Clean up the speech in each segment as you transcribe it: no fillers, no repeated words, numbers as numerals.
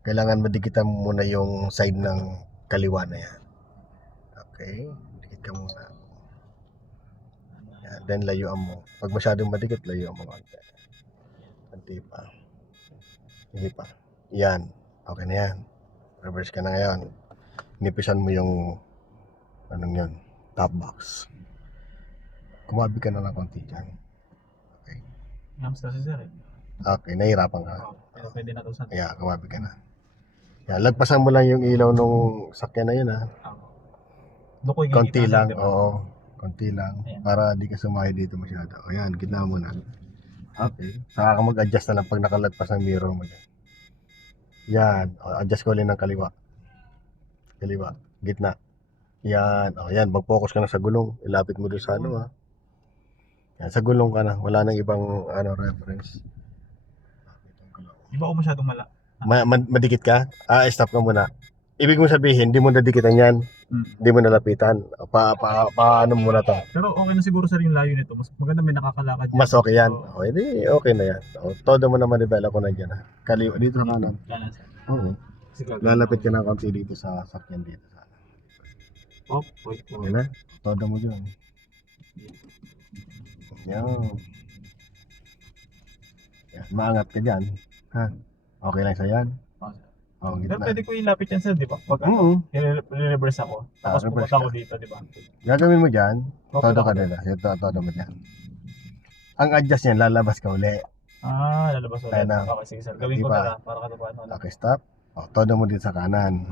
Kailangan madikitan mo muna yung side ng kaliwa na yan. Okay, dikit ka muna. Yan, then layuan mo. Pag masyadong madikit, layuan mo konti. Konti pa. Hindi pa. Yan. Okay na yan. Reverse ka na ngayon. Inipisan mo yung anong yun, top box. Kumabi ka na ng konti dyan. Okay. Ngams kasi sir eh. Okay, nahihirapan ka. Pero pwede na to sa... Yeah, kumabi ka na. Yan, lagpasan mo lang yung ilaw nung sakyan na yun ha. Dukoy Konti gigit na, lang, sir, diba? oo. Konti lang. Ayan. Para di ka sumahay dito masyado. O yan, gitna mo na. Okay. Saka ka mag-adjust na lang pag nakalagpas ng mirror mo dyan. Yan. O, adjust ko ulit ng kaliwa. Kaliwa. Gitna. Yan. O yan, mag-focus ka na sa gulong. Ilapit mo doon sa ano ha. Yan, sa gulong ka na. Wala nang ibang ano reference. Di ba ako masyadong mala? Madikit ka? Stop ka muna. Ibig mo sabihin, hindi mo nadikitan yan. Hindi mo nalapitan. Paano mo na to? Pero okay na siguro sir yung layo nito. Mas maganda may nakakalakad. Mas okay yan. O, hindi, okay na yan. O, todo mo naman nibela ko na dyan ha. Kaliwa, dito sa kanan. Kanan sir. Oo. Lalapit ka ng konti dito sa sakyan dito. Oh, wait. Okay na? Todo mo dyan. Yan. Yan. Maangat ka dyan. Ha? Okay lang sa yan? Oh, Pero gitna. pwede ko ilapit yan sir, di ba? Pag Oo. i-reverse ako. Tapos reverse pupunta ako ka. dito, di ba? Gagawin mo dyan. Okay, Todo ka okay. nila. Todo mo dyan. Ang adjust yan, lalabas ka uli. Lalabas ulit. Ayan na. Okay, sige sir. Gawin ko Diba? na lang para katuparan ko na. Okay, stop. O, todo mo dito sa kanan.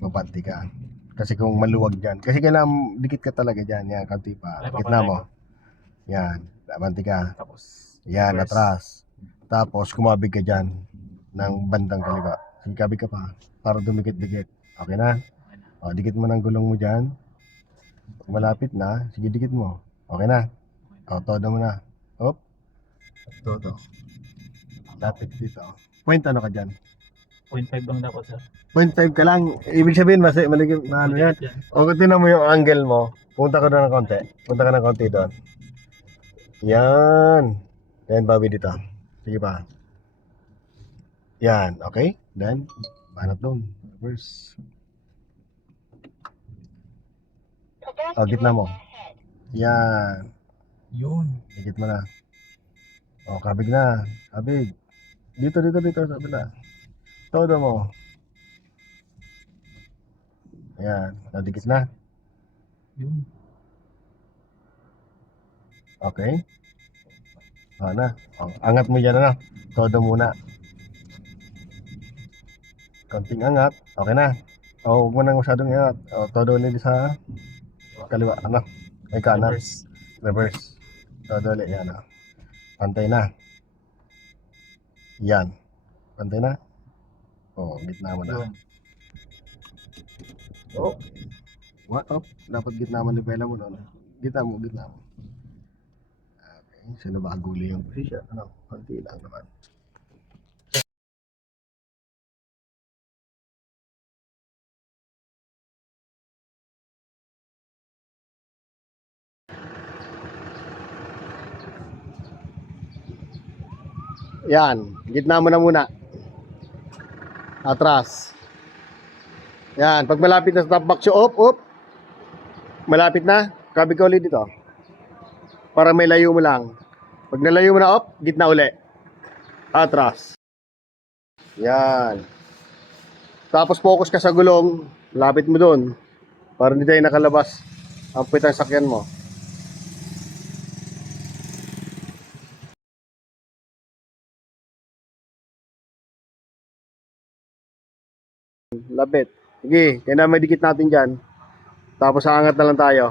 Mapanti ka. Kasi kung maluwag dyan. Kasi kailangan dikit ka talaga dyan. Yan, kanti pa. Ay, Gitna papatay mo. ko. Yan. Mapanti ka. Tapos, Yan, reverse. atras. Tapos, kumabig ka dyan. Ng bandang kaliwa. Sige, kabig ka pa. Para dumikit-dikit. Okay na? O, dikit mo ng gulong mo dyan. Pag malapit na, sige, dikit mo. Okay na? O, todo mo na. Hop. Todo. Lapit dito. Point ano ka dyan? 0.5 lang dapat sir. 0.5 ka lang. Ibig sabihin, maligid na ano yan. O kung tinan mo yung angle mo, punta ka doon ng konti. Punta ka ng konti doon. Yan. Then, bawi dito. Sige pa. Yan. Okay? Then, banat doon. Reverse. O, gitna mo. Yan. Yun. Higit mo na. O, kabig na. Kabig. Dito. Sa kabila. Todo mo. Ayan. Nadikit na. Yun. Okay. O, na. O, angat mo dyan na. Todo muna. Konting angat. Okay na. O, huwag mo nang masyadong angat. O, todo ulit sa kaliwa. Ano? Ay, kanan. Reverse. Todo ulit. Yan. O. Pantay na. Yan. Pantay na. O, gitna mo na. Yun. Oh. What up? Dapat gitna mo nipela mo doon. Gitna mo. Okay. Sino ba aguli yung position? Ano? Konti lang naman. Yan. Gitna mo na muna. Atras. Yan. Pag malapit na sa top box, up. Malapit na. Kabig ka ulit dito. Para may layo mo lang. Pag nalayo mo na, gitna uli. Atras. Yan. Tapos focus ka sa gulong. Lapit mo dun. Para hindi tayo nakalabas ang pitang sakyan mo. Lapit. Sige, kaya na may dikit natin dyan. Tapos aangat na lang tayo.